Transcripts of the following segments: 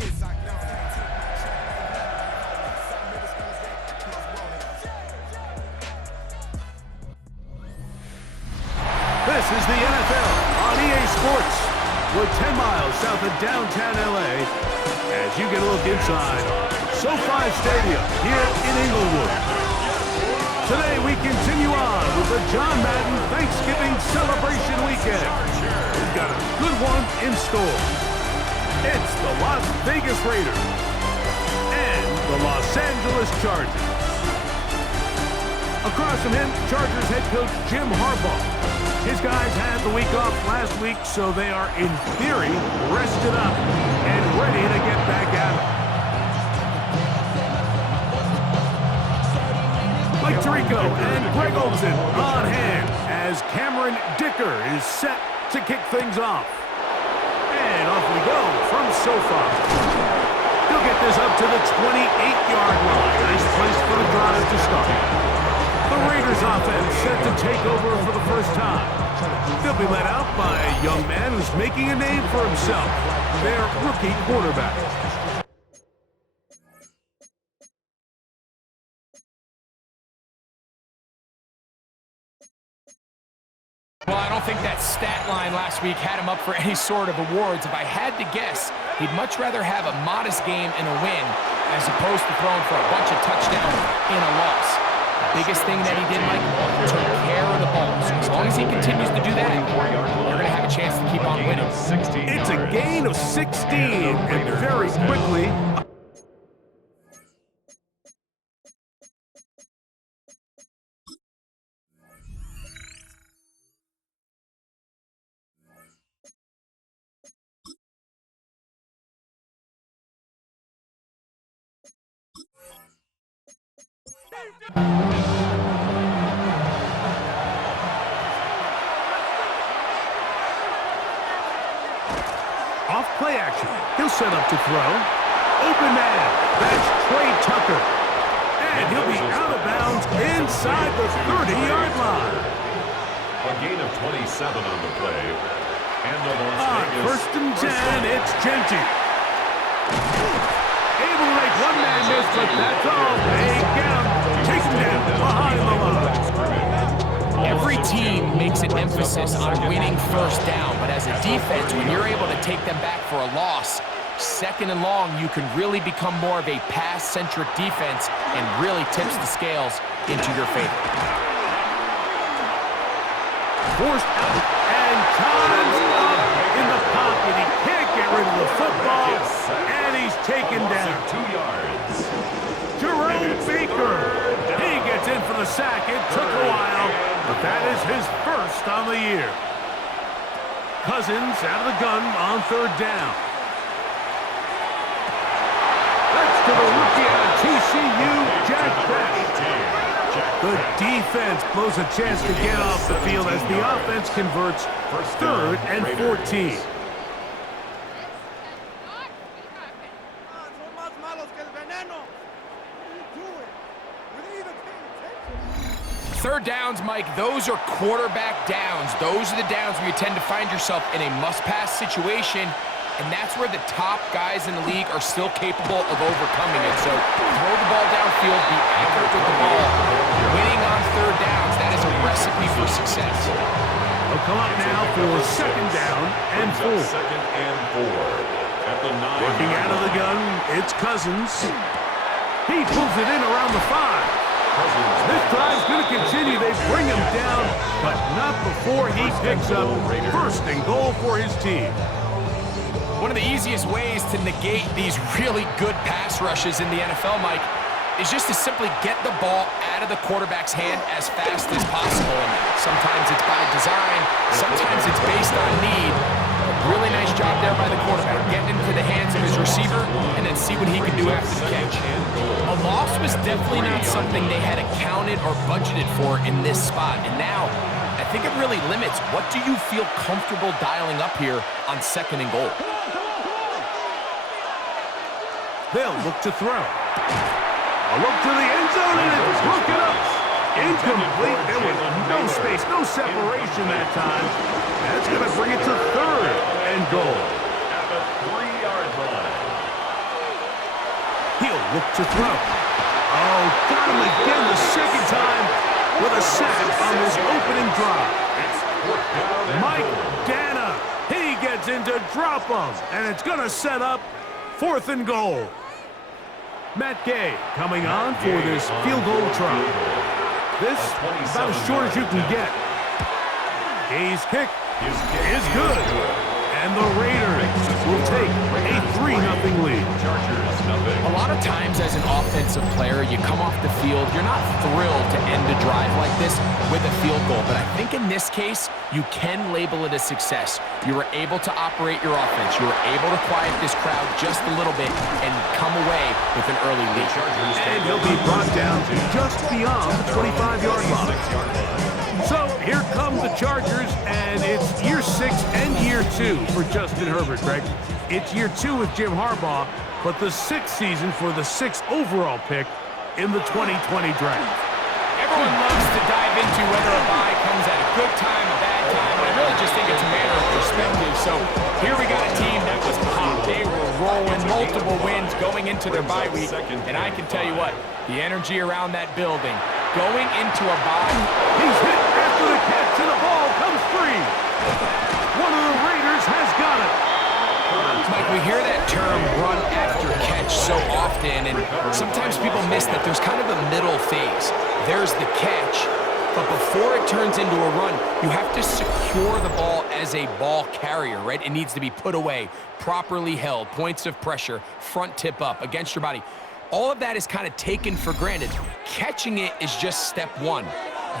This is the NFL on EA Sports. We're 10 miles south of downtown LA as you get a look inside SoFi Stadium here in Inglewood. Today we continue on with the John Madden Thanksgiving celebration weekend. We've got a good one in store. It's the Las Vegas Raiders and the Los Angeles Chargers. Across from him, Chargers head coach Jim Harbaugh. His guys had the week off last week, so they are, in theory, rested up and ready to get back at it. Mike Tirico and Greg Olsen on hand as Cameron Dicker is set to kick things off. And off we go from SoFi. He'll get this up to the 28-yard line. Nice place for the drive to start. The Raiders offense set to take over for the first time. They'll be led out by a young man who's making a name for himself, their rookie quarterback. Well, I don't think that stat line last week had him up for any sort of awards. If I had to guess, he'd much rather have a modest game and a win as opposed to throwing for a bunch of touchdowns in a loss. The biggest thing that he did, Mike, took care of the ball. So as long as he continues to do that, you're going to have a chance to keep on winning. It's a gain of 16, and very quickly... Off play action. He'll set up to throw. Open man. That's Trey Tucker. And he'll be out of bounds inside the 30-yard line. A gain of 27 on the play. And the Las Vegas. First and 10, it's Genty. Able to make one man miss, but that's all. They get him. Take him down behind the line. Every team makes an emphasis on winning first down, but as a defense, when you're able to take them back for a loss, second and long, you can really become more of a pass-centric defense and really tips the scales into your favor. Forced out and time's up in the pocket. He can't get rid of the football, and he's taken down. 2 yards. Jerome Baker. He gets in for the sack. It took a while, but that is his first on the year. Cousins out of the gun on third down. That's to the rookie out of TCU, Jack Best. The defense blows a chance to get off the field as the offense converts third and 14. Third downs, Mike, those are quarterback downs. Those are the downs where you tend to find yourself in a must-pass situation, and that's where the top guys in the league are still capable of overcoming it. So throw the ball downfield, be accurate with the ball. Winning on third downs, that is a recipe for success. They'll come up now for second down and 4. Second and 4. At the 9. Working out of the gun, it's Cousins. He pulls it in around the 5. This drive's going to continue. They bring him down, but not before he picks up first and goal for his team. One of the easiest ways to negate these really good pass rushes in the NFL, Mike, is just to simply get the ball out of the quarterback's hand as fast as possible. And sometimes it's by design, sometimes it's based on need. Really nice job there by the quarterback, getting into the hands of his receiver and then see what he can do after the catch. A loss was definitely not something they had accounted or budgeted for in this spot. And now, I think it really limits what do you feel comfortable dialing up here on second and goal. They'll look to throw. A look to the end zone, and it's broken up. Incomplete. There was no space, no separation that time. That's going to bring it to third and goal. At the 3-yard line. look to throw. Oh, got him again the second time with a sack on this opening drive. Mike Dana, he gets into drop 'em, and it's going to set up 4th and goal. Matt Gay coming on for this field goal try. This about as short as you can get. Gay's kick is good. And the Raiders will take a 3-0 lead. A lot of times as an offensive player, you come off the field, you're not thrilled to end a drive like this with a field goal. But I think in this case, you can label it a success. You were able to operate your offense. You were able to quiet this crowd just a little bit and come away with an early lead. And he'll be brought down to just beyond the 25-yard line. So here come the Chargers, and it's year 6 and year 2 for Justin Herbert, Greg. It's year 2 with Jim Harbaugh, but the 6th season for the 6th overall pick in the 2020 draft. Everyone loves to dive into whether a bye comes at a good time, a bad time, and I really just think it's a matter of perspective. So here we got a team that was hot. They were rolling, multiple wins going into their bye week, and I can tell you what, the energy around that building, going into a bye. He's hit after the catch, and the ball comes free. One of the Raiders has got it. Mike, we hear that term run after catch so often, and sometimes people miss that there's kind of a middle phase. There's the catch, but before it turns into a run, you have to secure the ball as a ball carrier, right? It needs to be put away, properly held, points of pressure, front tip up against your body. All of that is kind of taken for granted. Catching it is just step one.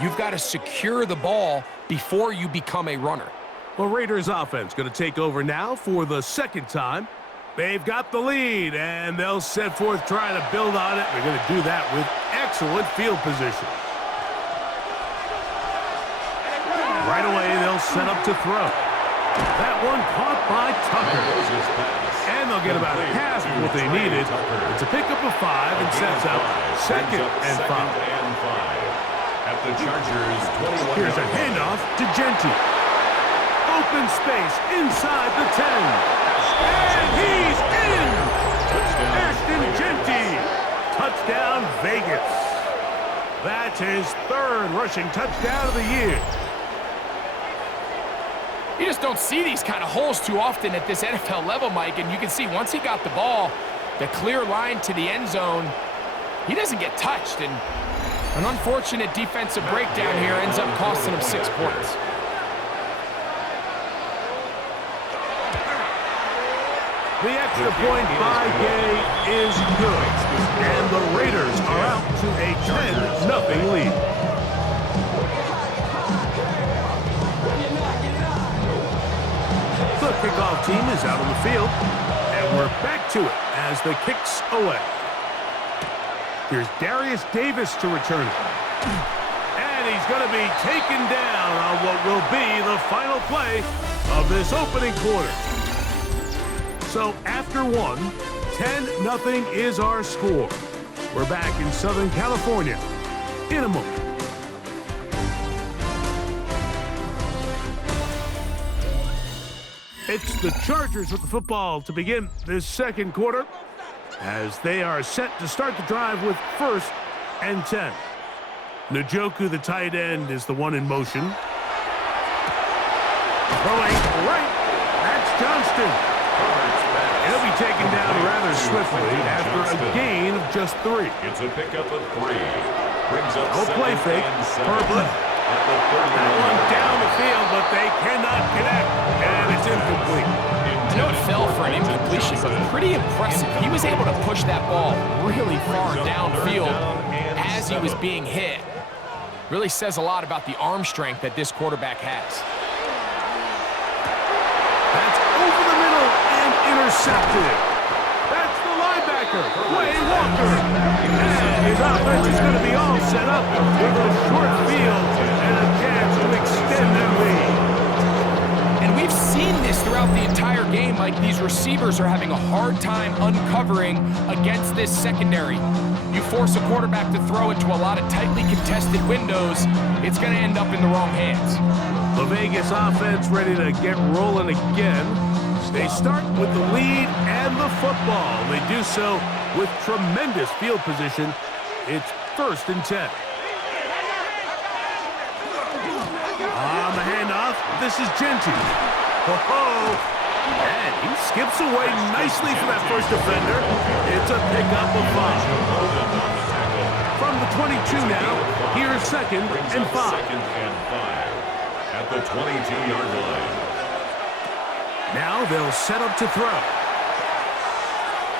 You've got to secure the ball before you become a runner. The Raiders offense going to take over now for the 2nd time. They've got the lead, and they'll set forth trying to build on it. They're going to do that with excellent field position. Right away, they'll set up to throw. That one caught by Tucker. And they'll get about half of what they needed. It's a pickup of 5 and sets up 2nd and 5. At the Chargers 21. Here's a handoff to Genty. Open space inside the 10. And he's in! Ashton Genty. Touchdown, Vegas. That's his 3rd rushing touchdown of the year. You just don't see these kind of holes too often at this NFL level, Mike, and you can see once he got the ball, the clear line to the end zone, he doesn't get touched, and an unfortunate defensive breakdown here ends up costing him 6 points. The extra point by Gay is good, and the Raiders are out to a 10-0 lead. The kickoff team is out on the field, and we're back to it as the kick's away. Here's Darius Davis to return it. And he's going to be taken down on what will be the final play of this opening quarter. So after 1, 10-0 is our score. We're back in Southern California in a moment. It's the Chargers with the football to begin this 2nd quarter as they are set to start the drive with 1st and 10. Njoku, the tight end, is the one in motion. Throwing right, that's Johnston. He'll be taken down rather swiftly after a gain of just 3. It's a pickup of 3. Brings up no play fake. Herbert. That one down the field, but they cannot connect, and it's incomplete. I know it fell for an incompletion, but pretty impressive. He was able to push that ball really far downfield as he was being hit. Really says a lot about the arm strength that this quarterback has. That's over the middle and intercepted. That's the linebacker, Wayne Walker. And his offense is going to be all set up with a short field and a chance to extend their lead. And we've seen this throughout the entire game. Like, these receivers are having a hard time uncovering against this secondary. You force a quarterback to throw into a lot of tightly contested windows, it's going to end up in the wrong hands. The Vegas offense ready to get rolling again. They start with the lead and them the football. They do so with tremendous field position. It's 1st and 10. On the handoff, this is Genty. Ho-ho! And he skips away nicely for that first defender. It's a pickup of 5. From the 22 now, here's 2nd and 5. At the 22-yard line. Now they'll set up to throw.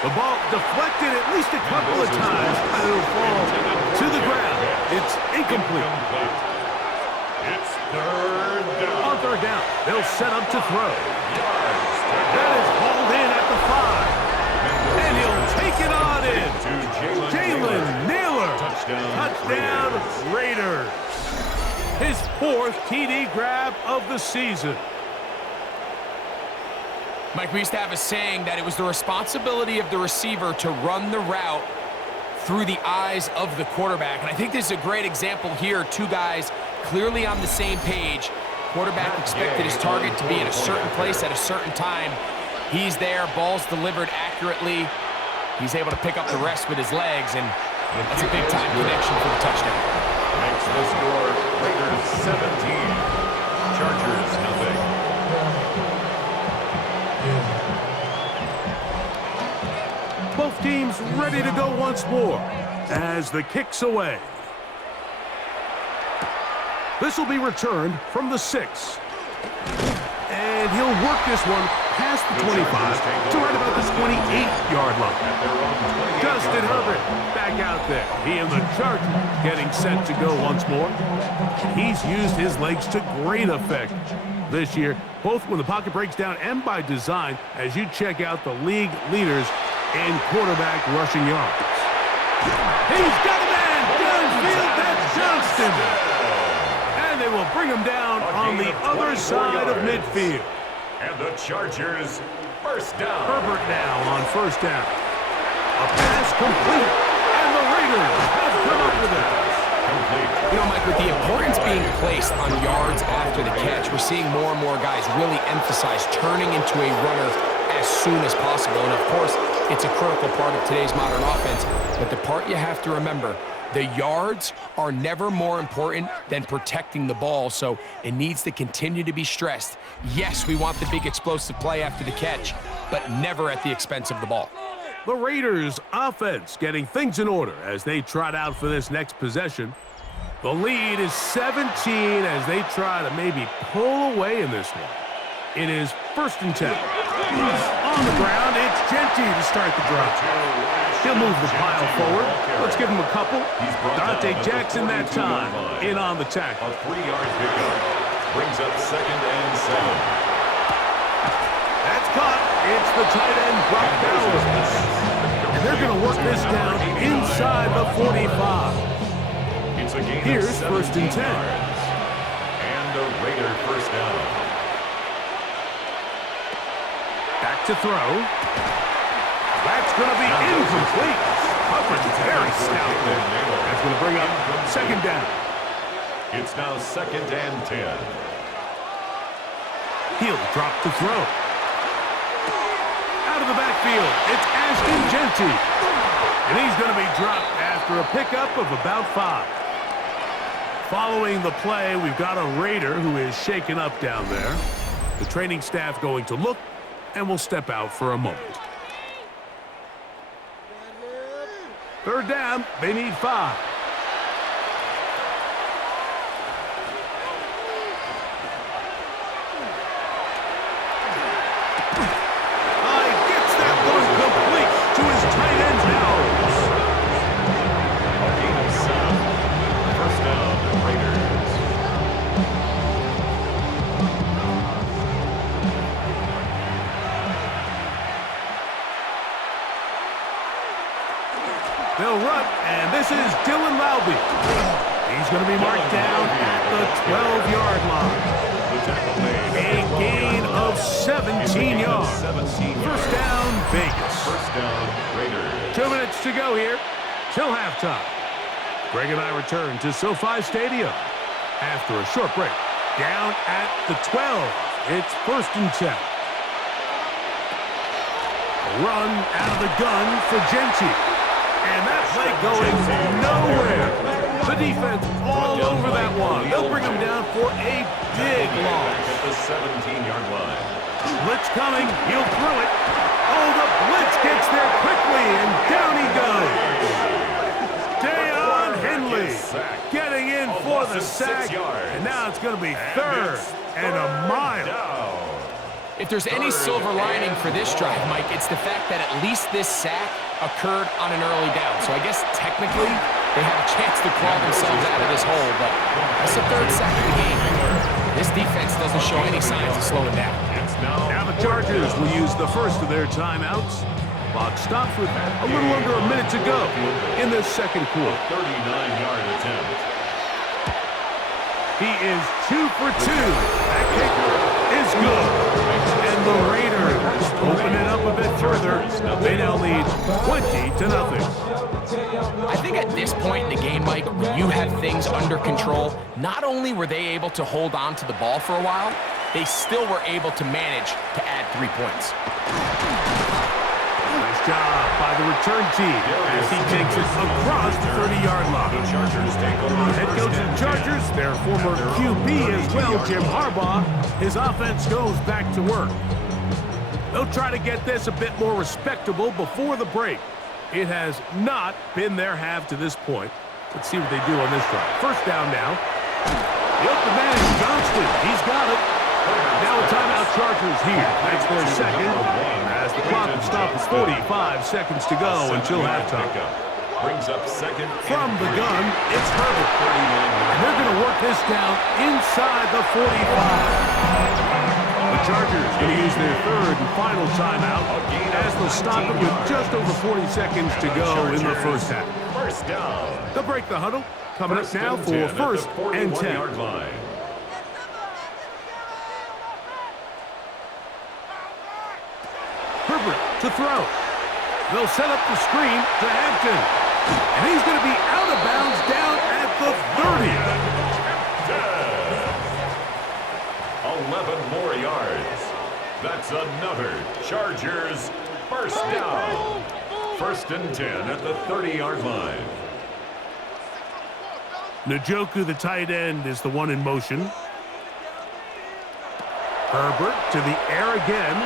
The ball deflected at least a couple of times, and it'll fall to the ground. It's incomplete. It's 3rd down. On 3rd down, they'll set up to throw. That is hauled in at the 5. And he'll take it on in. Jalen Naylor. Touchdown Raiders. His 4th TD grab of the season. Mike, we used to have a saying that it was the responsibility of the receiver to run the route through the eyes of the quarterback. And I think this is a great example here. 2 guys clearly on the same page. Quarterback expected his target to be in a certain place at a certain time. He's there, ball's delivered accurately. He's able to pick up the rest with his legs, and that's a big-time connection for the touchdown. Makes the score Raiders 17, Chargers nothing. Both teams ready to go once more as the kick's away. This will be returned from the 6. And he'll work this one past the 25 to right about the 28-yard line. Justin Herbert back out there. He and the Chargers getting set to go once more. He's used his legs to great effect this year, both when the pocket breaks down and by design, as you check out the league leaders in quarterback rushing yards. He's got a man downfield. That's Johnston. And they will bring him down on the other side of midfield. And the Chargers, 1st down. Herbert now on 1st down. A pass complete, and the Raiders have come up with it. You know, Mike, with the importance being placed on yards after the catch, we're seeing more and more guys really emphasize turning into a runner as soon as possible. And, of course, it's a critical part of today's modern offense. But the part you have to remember, the yards are never more important than protecting the ball, so it needs to continue to be stressed. Yes, we want the big explosive play after the catch, but never at the expense of the ball. The Raiders' offense getting things in order as they trot out for this next possession. The lead is 17 as they try to maybe pull away in this one. It is 1st and 10. On the ground, it's Genty to start the drive. He'll move the pile forward. Let's give him a couple. Dante Jackson that time in on the tackle. A 3-yard pickup brings up 2nd and 7. That's caught. It's the tight end, Brock Bowers. And they're going to work this down inside the 45. It's a gain Here's of 1st and 10. And a Raider 1st down. Back to throw. That's going to be incomplete. Coverage very stout. That's going to bring up 2nd down. It's now 2nd and 10. He'll drop to throw. Out of the backfield, it's Ashton Genty. And he's going to be dropped after a pickup of about 5. Following the play, we've got a Raider who is shaken up down there. The training staff going to look and will step out for a moment. 3rd down, they need 5. Gets that one complete to his tight end Bowers. A gain of 7. 1st down, Raiders. They'll run, and this is Dylan Laube. He's going to be marked down at the 12-yard line. A gain of 17 yards. 1st down, Vegas. 1st down, Raiders. 2 minutes to go here till halftime. Greg and I return to SoFi Stadium after a short break. Down at the 12. It's 1st and 10. Run out of the gun for Genti. And that play going nowhere. The defense all over that one. They'll bring him down for a big loss. At the 17-yard line. Blitz coming. He'll throw it. Oh, the blitz gets there quickly, and down he goes. Deion Henley getting in for the sack. And now it's going to be third and a mile. If there's any silver lining for this drive, Mike, it's the fact that at least this sack occurred on an early down. So I guess technically they have a chance to claw themselves out of this hole, but that's the third sack of the game. This defense doesn't show any signs of slowing down. Now the Chargers will use the first of their timeouts. Clock stops with a little under a minute to go in this second quarter. 39-yard attempt. He is 2 for 2. That kicker is good. And the Raiders open it up a bit further. They now lead 20-0. I think at this point in the game, Mike, when you have things under control, not only were they able to hold on to the ball for a while, they still were able to manage to add 3 points. Nice job by the return team as he takes it across the 30-yard line. The head coach of the Chargers, their former QB as well, Jim Harbaugh, his offense goes back to work. They'll try to get this a bit more respectable before the break. It has not been their half to this point. Let's see what they do on this drive. First down now. The open man is Johnston. He's got it. Now a timeout Chargers here. That's their second. As the clock will stop at 45 seconds to go until halftime. Brings up second. From the gun, it's Herbert. And they're going to work this down inside the 45. The Chargers going to use their third and final timeout as they'll stop it with just over 40 seconds to go in the first half. First down. They'll break the huddle. Coming up now for first and 10. Herbert to throw. They'll set up the screen to Hampton. And he's going to be out of bounds down at the 30. 11 more yards. That's another Chargers first down. First and 10 at the 30-yard line. Njoku, the tight end, is the one in motion. Herbert to the air again.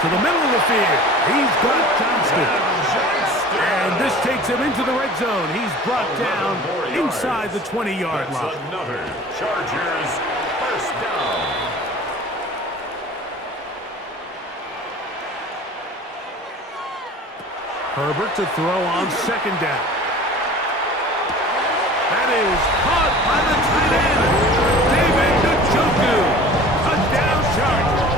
To the middle of the field. He's got Johnston. And this takes him into the red zone. He's brought down inside the 20-yard line. That's another Chargers first down. Herbert to throw on second down. That is caught by the tight end, David Njoku. Touchdown Chargers.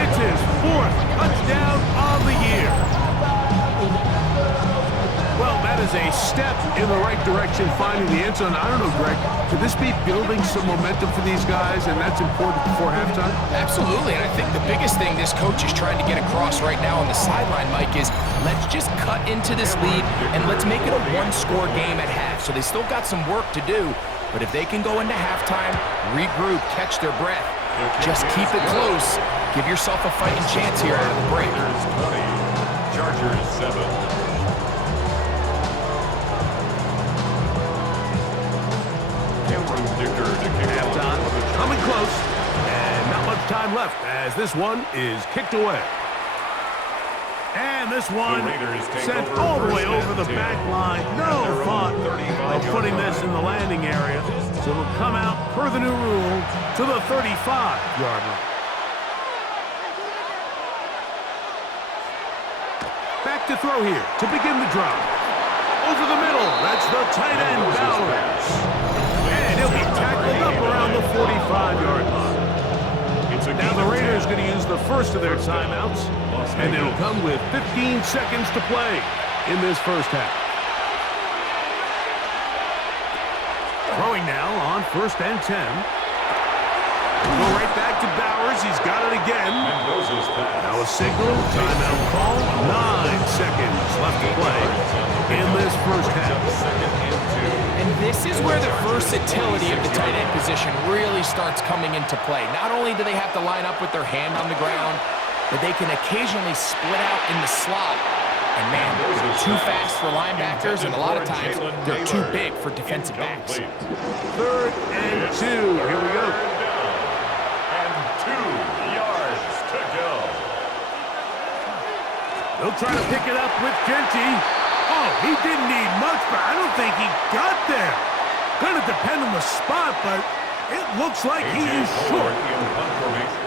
It's his 4th touchdown on the year. Well, that is a step in the right direction, finding the end zone. I don't know, Greg, could this be building some momentum for these guys, and that's important before halftime? Absolutely, and I think the biggest thing this coach is trying to get across right now on the sideline, Mike, is let's just cut into this lead and let's make it a one-score game at half. So they still got some work to do, but if they can go into halftime, regroup, catch their breath, just keep it close, give yourself a fighting chance here out of the break. Chargers 7. Halftime, coming close, and not much time left as this one is kicked away. And this one sent all the way over the back line. No thought of putting this in the landing area. So it'll come out, per the new rule, to the 35-yard line. Back to throw here to begin the drive. Over the middle, that's the tight end, Bowers. And he'll be tackled up around the 45-yard line. Now the Raiders going to use the first of their timeouts, and it'll come with 15 seconds to play in this first half. Throwing now on first and 10. Go right back to Bowers. He's got it again. Now a signal, timeout call. 9 seconds left to play in this first half. And this is where the versatility of the tight end position really starts coming into play. Not only do they have to line up with their hand on the ground, but they can occasionally split out in the slot. And man, they're too fast for linebackers, and a lot of times they're too big for defensive backs. 3rd and 2. Here we go. And 2 yards to go. They'll try to pick it up with Genty. Oh, he didn't need much, but I don't think he got there. Gonna depend on the spot, but it looks like he is short.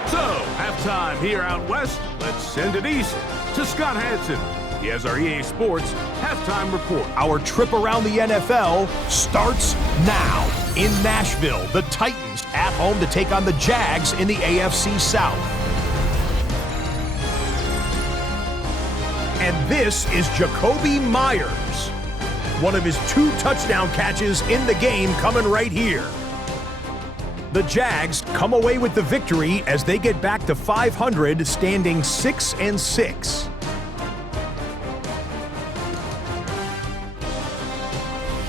So, halftime here out west. Let's send it east to Scott Hansen. He has our EA Sports halftime report. Our trip around the NFL starts now. In Nashville, the Titans at home to take on the Jags in the AFC South. And this is Jacoby Myers. One of his 2 touchdown catches in the game coming right here. The Jags come away with the victory as they get back to 500, standing 6-6.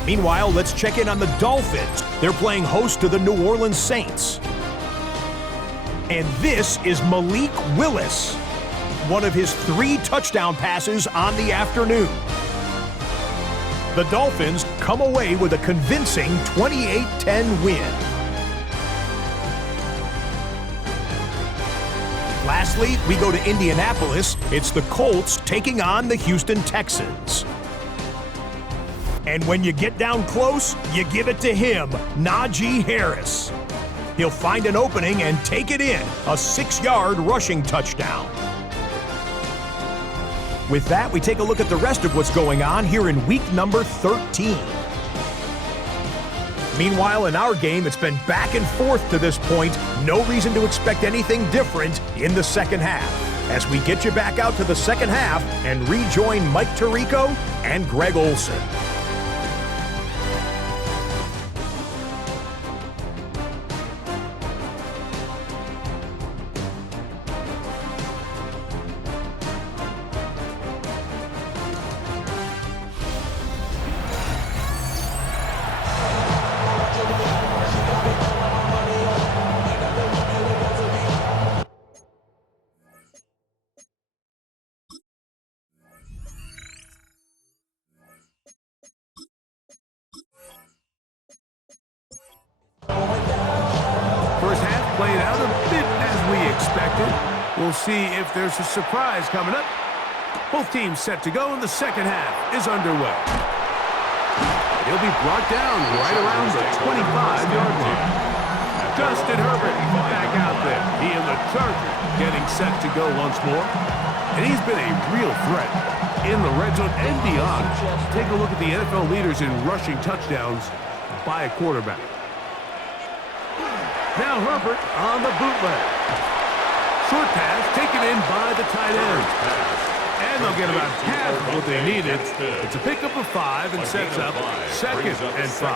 Meanwhile, let's check in on the Dolphins. They're playing host to the New Orleans Saints. And this is Malik Willis, one of his 3 touchdown passes on the afternoon. The Dolphins come away with a convincing 28-10 win. Lastly, we go to Indianapolis. It's the Colts taking on the Houston Texans. And when you get down close, you give it to him, Najee Harris. He'll find an opening and take it in, a 6-yard rushing touchdown. With that, we take a look at the rest of what's going on here in week number 13. Meanwhile, in our game, it's been back and forth to this point. No reason to expect anything different in the second half, as we get you back out to the second half and rejoin Mike Tirico and Greg Olson. First half played out a bit as we expected. We'll see if there's a surprise coming up. Both teams set to go, and the second half is underway. He'll be brought down right around the 25-yard line. Justin Herbert back out there. He and the Chargers getting set to go once more. And he's been a real threat in the red zone and beyond. Take a look at the NFL leaders in rushing touchdowns by a quarterback. Now Herbert on the bootleg. Short pass taken in by the tight end. And they'll get about half of what they needed. It's a pickup of 5 and sets up 2nd and 5.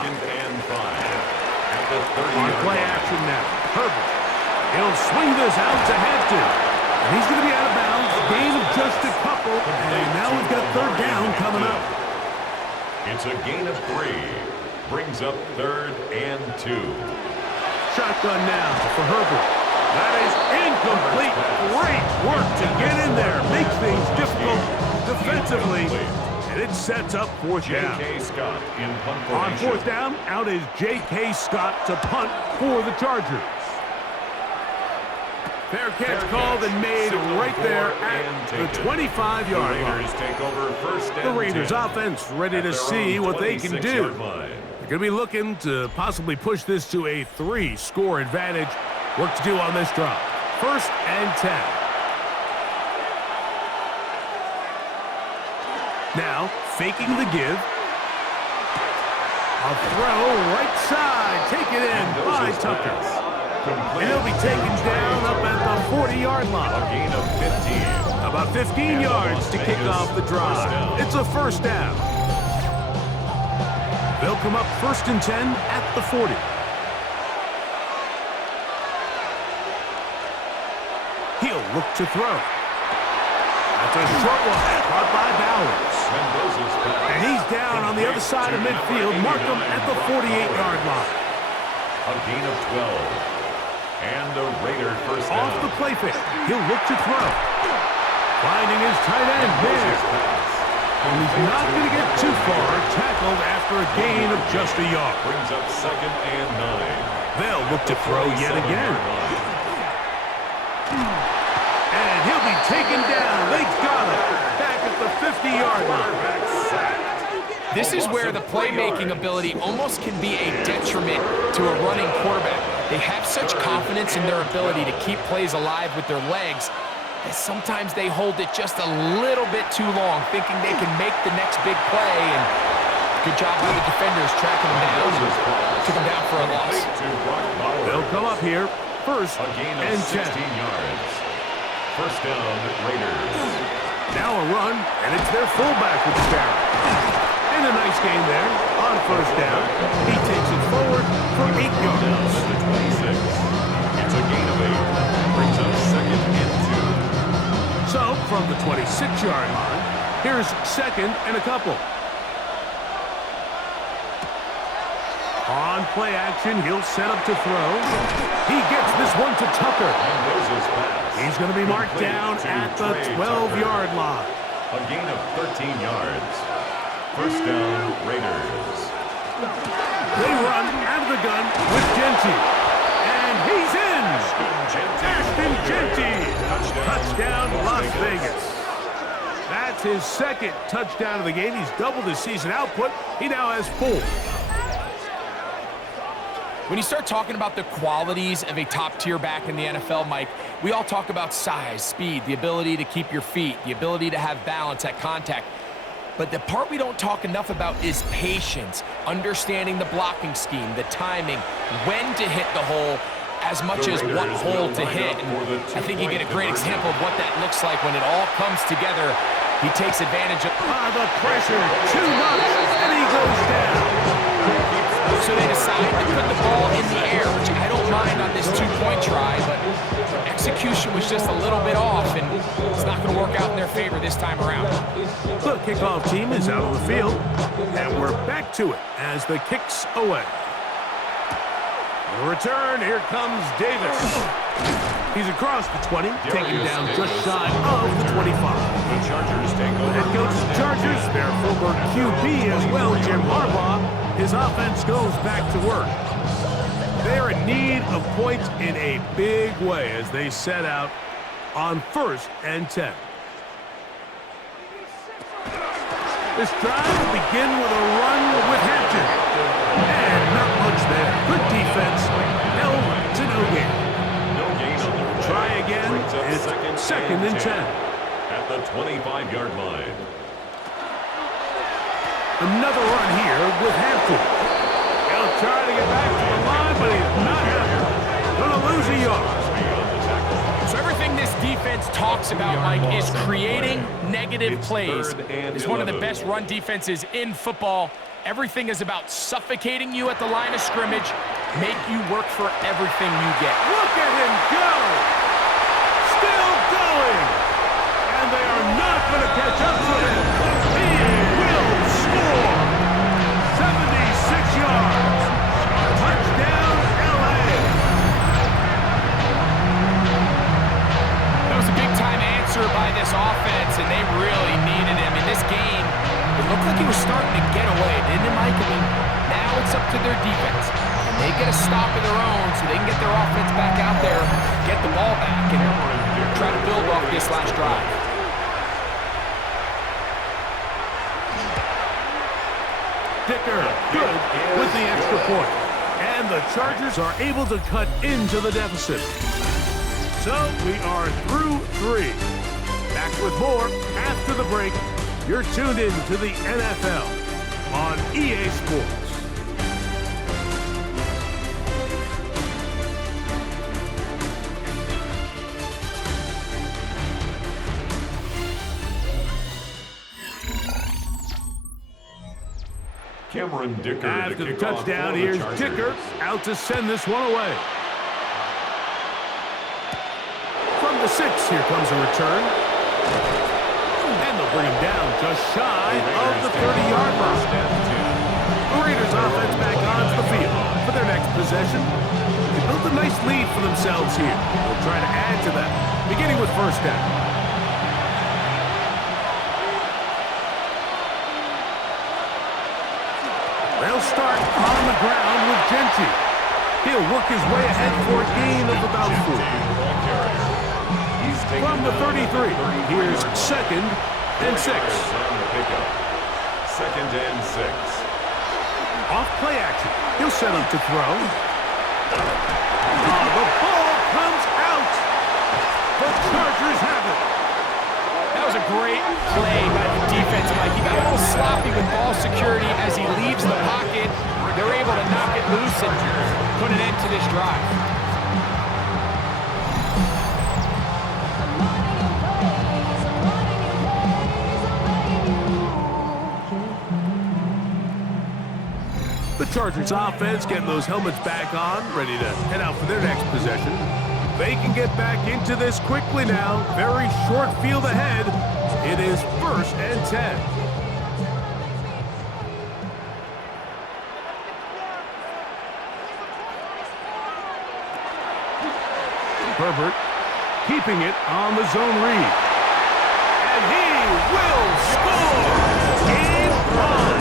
On play action now. Herbert. He'll swing this out to Hampton. And he's going to be out of bounds. Gain of just a couple. And now we've got 3rd down coming up. It's a gain of 3. Brings up 3rd and 2. Shotgun now for Herbert. That is incomplete. Great work to get in there. Makes things difficult defensively. And it sets up 4th down. J.K. Scott in punt On formation. 4th down, out is J.K. Scott to punt for the Chargers. Fair catch called and made right there at the 25-yard line. Take over 1st and The Raiders 10. offense ready to see what they can do. They're going to be looking to possibly push this to a 3-score advantage. Work to do on this drive. 1st and 10. Now, faking the give. A throw right side. Taken in by Tucker. And he'll be taken down up at the 40-yard line. A gain of 15. About 15 yards to kick off the drive. It's a 1st down. They'll come up 1st and 10 at the 40. He'll look to throw. That's a short one, caught by Bowers. And he's down on the other side of midfield. Markham at the 48-yard line. A gain of 12. And a Raider 1st down. Off the play fake. He'll look to throw. Finding his tight end there. And he's not going to get too far, tackled after a gain of just a yard. Brings up 2nd and 9. They'll look to throw yet again. And he'll be taken down. They got him. Back at the 50-yard line. This is where the playmaking ability almost can be a detriment to a running quarterback. They have such confidence in their ability to keep plays alive with their legs that sometimes they hold it just a little bit too long, thinking they can make the next big play. And good job by the defenders tracking him down. Took him down for a loss. They'll come up here. First A gain of and 16 10. yards. First down, Raiders. Now a run, and it's their fullback with the carry. And a nice gain there on first down. He takes it forward for 8 yards. Down to the 26. It's a gain of 8. Brings up 2nd and 2. So, from the 26-yard line, here's 2nd and a couple. On play action, he'll set up to throw. He gets this one to Tucker. And there's his pass. He's going to be marked down at the 12-yard line. A gain of 13 yards. First down, Raiders. They run out of the gun with Genty. And he's in! Ashton Genty! Touchdown, Las Vegas. That's his 2nd touchdown of the game. He's doubled his season output. He now has 4. When you start talking about the qualities of a top-tier back in the NFL, Mike, we all talk about size, speed, the ability to keep your feet, the ability to have balance at contact. But the part we don't talk enough about is patience, understanding the blocking scheme, the timing, when to hit the hole, as much as what hole to hit. And I think you get a great example of what that looks like when it all comes together. He takes advantage of the pressure, too much, and he goes down. So they decide to put the ball in the air, which I don't mind on this 2-point try, but execution was just a little bit off, and it's not going to work out in their favor this time around. The kickoff team is out on the field, and we're back to it as the kick's away. The return, here comes Davis. He's across the 20, taken down just shy of the 25. The Chargers take over. Head coach of the Chargers, their former QB as well, Jim Harbaugh. His offense goes back to work. They're in need of points in a big way as they set out on 1st and 10. This drive will begin with a run with Hampton. And not much there. Good defense. Held to no gain. No gain on the Try again. It's 2nd and 10. At the 25-yard line. Another run here with Hampton. He'll try to get back to the line, but he's not happening. Gonna lose a yard. So everything this defense talks about, Mike, is creating negative plays. It's one of the best run defenses in football. Everything is about suffocating you at the line of scrimmage, make you work for everything you get. Look at him go! Still going! And they are not going to catch up to him. He will score! 76 yards. Touchdown, L.A. That was a big-time answer by this offense, and they really needed him. In this game, it looked like he was starting to get away, didn't it, Mike? I mean, now it's up to their defense. And they get a stop of their own so they can get their offense back out there, get the ball back, and try to build off this last drive. Dicker, good with the extra point. And the Chargers are able to cut into the deficit. So we are through 3. Back with more after the break. You're tuned in to the NFL on EA Sports. Cameron Dicker. After the touchdown, here's Dicker out to send this one away. From the 6, here comes a return. And they'll bring him down just shy of the 30-yard line. The Raiders offense back onto the field for their next possession. They built a nice lead for themselves here. They'll try to add to that, beginning with first down. They'll start on the ground with Genty. He'll work his way ahead for a gain of about 4. From the 33, here's 2nd and 6. Second and 6. Off play action. He'll set up to throw. The ball comes out. The Chargers have it. That was a great play by the defense, Mike. He got a little sloppy with ball security as he leaves the pocket. They're able to knock it loose and put an end to this drive. The Chargers offense getting those helmets back on, ready to head out for their next possession. They can get back into this quickly now. Very short field ahead. It is 1st and 10. Herbert keeping it on the zone read. And he will score! Game 1.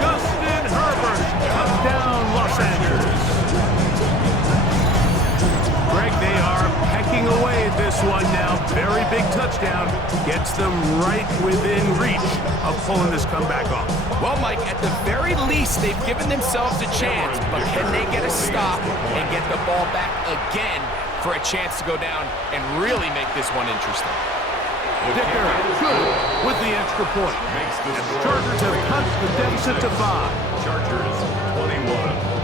Justin Herbert, touchdown Los Angeles. Greg, they are pecking away at this one now. Very big touchdown. Gets them right within reach of pulling this comeback off. Well, Mike, at the very least, they've given themselves a chance, but can they get a stop and get the ball back again for a chance to go down and really make this one interesting? Dicker, good with the extra point. And the Chargers have cut the deficit to 5. Chargers 21.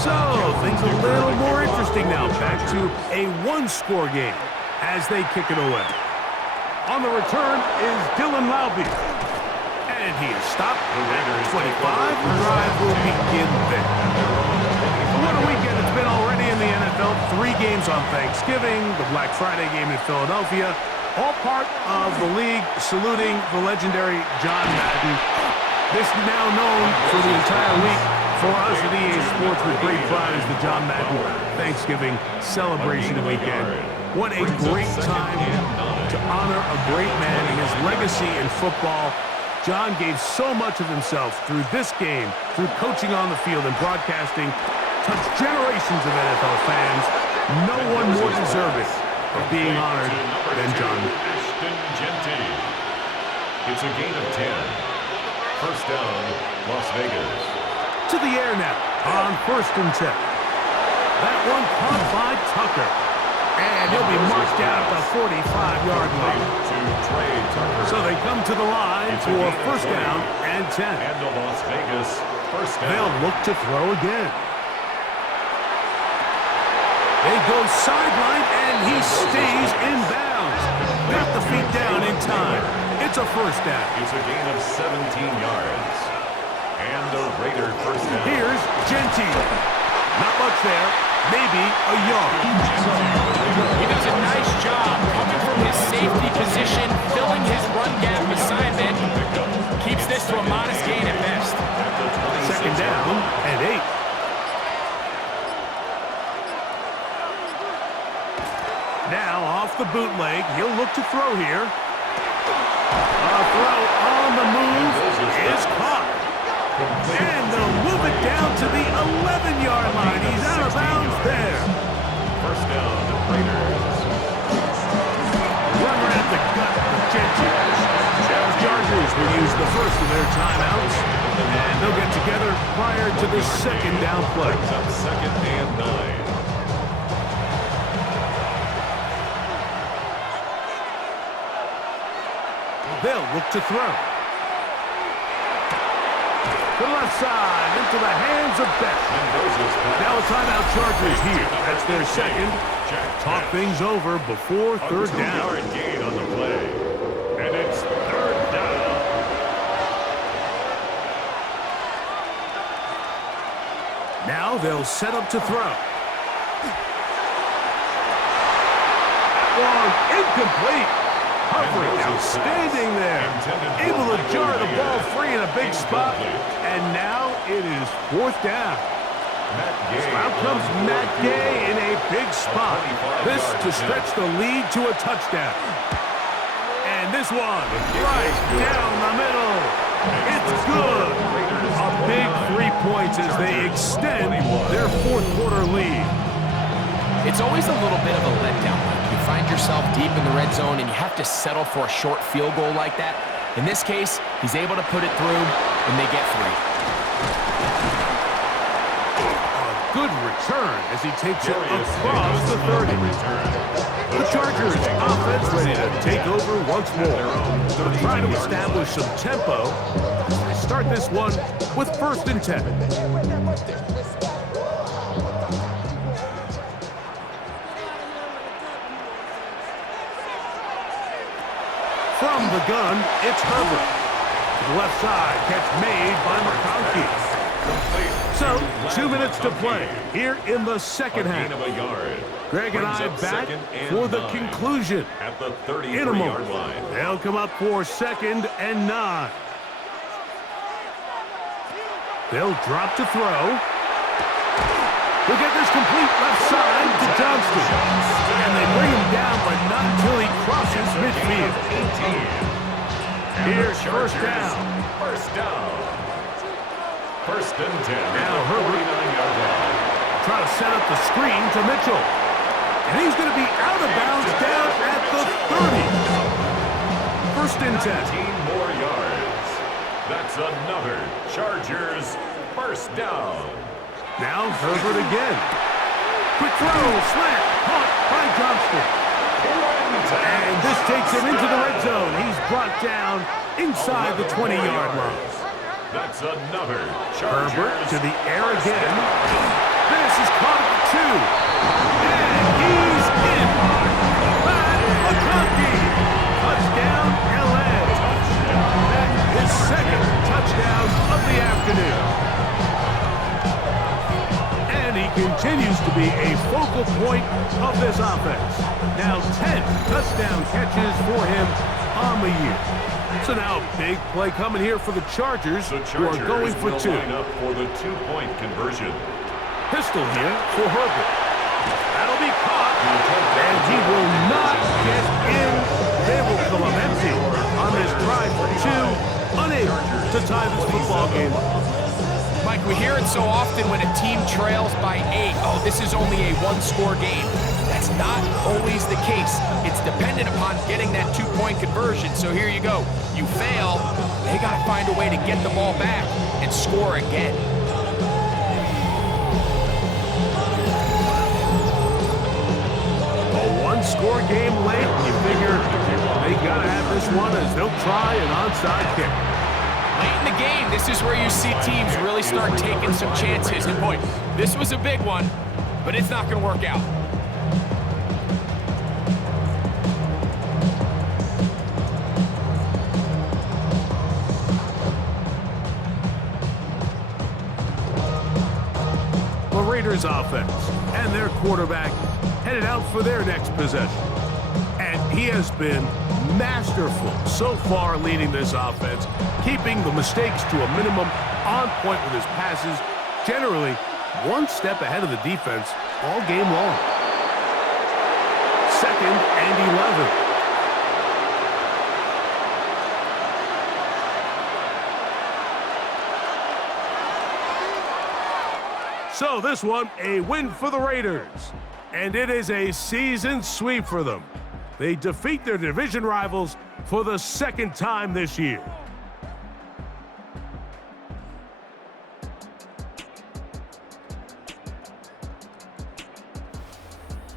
So, things a little more interesting now. Back to a one-score game as they kick it away. On the return is Dylan Laube. And he is stopped at 25. The drive will begin there. What a weekend it's been already in the NFL. 3 games on Thanksgiving, the Black Friday game in Philadelphia. All part of the league saluting the legendary John Madden. This now known for the entire week for us at EA Sports with great pride is the John Madden Thanksgiving celebration weekend. What a great time to honor a great man and his legacy in football. John gave so much of himself through this game, through coaching on the field and broadcasting, touched generations of NFL fans. No one more deserving of being honored than John. It's a gain of 10. First down, Las Vegas. To the air now on 1st and 10. That one caught by Tucker. And he'll be marked down at the 45-yard line. So they come to the line for 1st down and 10. And the Las Vegas first down. They'll look to throw again. They go sideline, and he stays in bounds. Got the feet down in time. It's a 1st down. It's a gain of 17 yards. And the Raider first down. Here's Genty. Not much there. Maybe a yard. He does a nice job coming from his safety position, filling his run gap assignment. Keeps this to a modest gain at best. 2nd down and 8. Now off the bootleg, he'll look to throw here. A throw on the move is caught. And they'll move it down to the 11-yard line. He's out of bounds there. First down, Raiders. Runner at the gut with Genty. The Chargers will use the first of their timeouts. And they'll get together prior to the 2nd down play. Brings up 2nd and 9. They'll look to throw. To the left side, into the hands of Beck. Now a timeout Chargers here. That's their 2nd. Talk things over before 3rd down. 2-yard gain on the play. And it's 3rd down. Now they'll set up to throw. That one incomplete. Hovering, outstanding there. Able to jar the ball free in a big spot. And now it is 4th down. So out comes Matt Gay in a big spot. This to stretch the lead to a touchdown. And this one, right down the middle. It's good. A big 3 points as they extend their fourth quarter lead. It's always a little bit of a letdown. You find yourself deep in the red zone and you have to settle for a short field goal like that. In this case, he's able to put it through and they get 3. Good return as he takes it across the 30. The Chargers offense ready to take over once more. They're trying to establish some tempo. They start this one with 1st and 10. From the gun, it's Herbert. To the left side, catch made by McConkey. So, 2 minutes to play here in the second half. Greg and I back for the conclusion. In a moment, they'll come up for 2nd and 9. They'll drop to throw. He'll get this complete left side to Johnston. And they bring him down, but not until he crosses midfield. Here's 1st down. 1st and 10. Now Herbert try to set up the screen to Mitchell. And he's going to be out of bounds down at the 30. 1st and 10. 19 more yards. That's another Chargers 1st down. Now Herbert again. Quick throw, slant, caught by Johnston. And this takes him into the red zone. He's brought down inside the 20-yard line. That's another Chargers. Herbert to the air again. This is caught at the 2. And he's in. Matt McConkey. Touchdown, LA. His 2nd touchdown of the afternoon. And he continues to be a focal point of this offense. Now 10 touchdown catches for him on the year. So now a big play coming here for the Chargers, who are going for 2. Line up for the 2-point conversion. Pistol here for Herbert. That'll be caught, and he will not get in. They will kill him empty on this drive for 2, unable to tie this football game up. Mike, we hear it so often when a team trails by 8. Oh, this is only a 1-score game. That's not always the case. It's dependent upon getting that 2-point conversion. So here you go. You fail, they got to find a way to get the ball back and score again. A 1-score game late, you figure they got to have this one as they'll try an onside kick. Late in the game, this is where you see teams really start taking some chances. And boy, this was a big one, but it's not going to work out. The Raiders offense and their quarterback headed out for their next possession. And he has been masterful so far leading this offense, keeping the mistakes to a minimum, on point with his passes, generally one step ahead of the defense all game long. 2nd and 11. So this one, a win for the Raiders. And it is a season sweep for them. They defeat their division rivals for the 2nd time this year.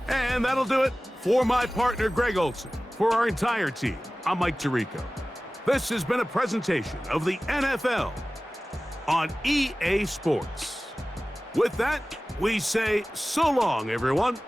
And that'll do it for my partner, Greg Olson. For our entire team, I'm Mike Tirico. This has been a presentation of the NFL on EA Sports. With that, we say so long, everyone.